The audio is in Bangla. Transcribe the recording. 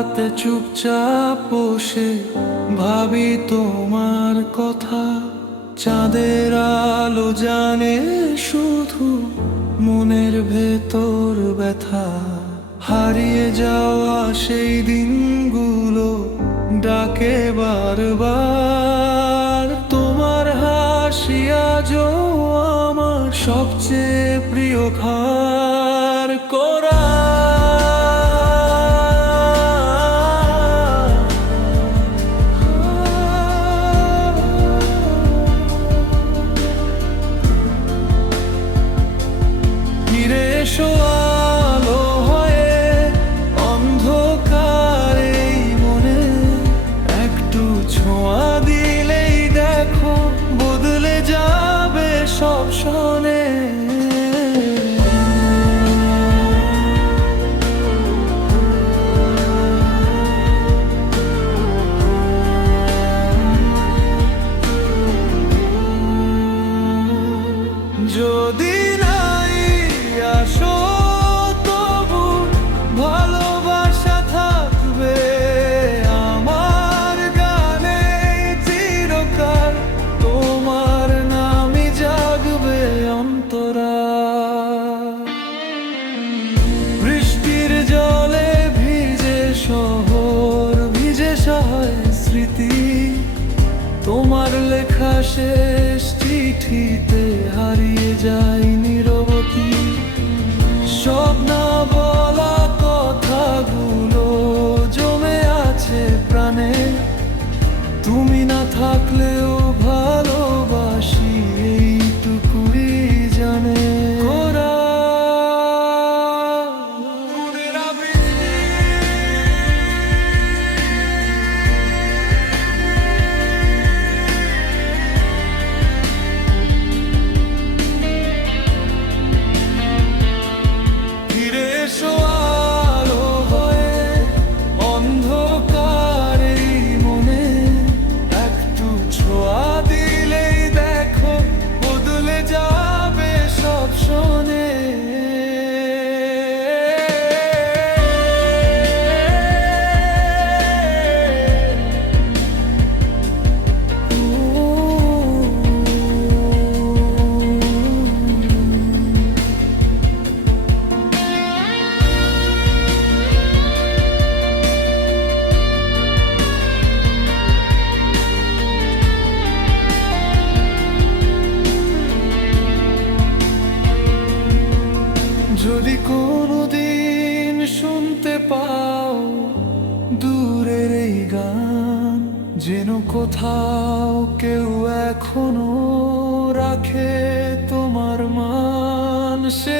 রাতে চুপচাপ বসে ভাবি তোমার কথা। চাঁদের আলো জানে শুধু মনের ভেতর ব্যথা। হারিয়ে যাওয়া সেই দিনগুলো ডাকে বারবার। তোমার হাসি আজও আমার সবচেয়ে প্রিয় খাবার করা। ফিরে এসো আলো হয়ে অন্ধকারে মনে, একটু ছোঁয়া দিলেই দেখো বদলে যাবে সব শোনে। যদি নাই আসো তবু ভালোবাসা থাকবে আমার গানে চিরকাল। তোমার নামই জাগবে অন্তরা। বৃষ্টির জলে ভিজে শহর, ভিজে সহায় স্মৃতি। তোমার লেখা শেষ চিঠিতে হারিয়ে যায় নীরবতা। সব না বলা কথাগুলো জমে আছে প্রাণে। তুমি না থাকলেও ভালোবাসি এইটুকুই জানে ওরা। ফিরে এসো আলো হয়ে অন্ধকারে মনে, একটু ছোঁয়া দিলেই দেখো বদলে যাবে সব শোনে। যদি কোনোদিন শুনতে পাও দূরের এই গান, যেন কোথাও কেউ এখনো রাখে তোমার মান। সে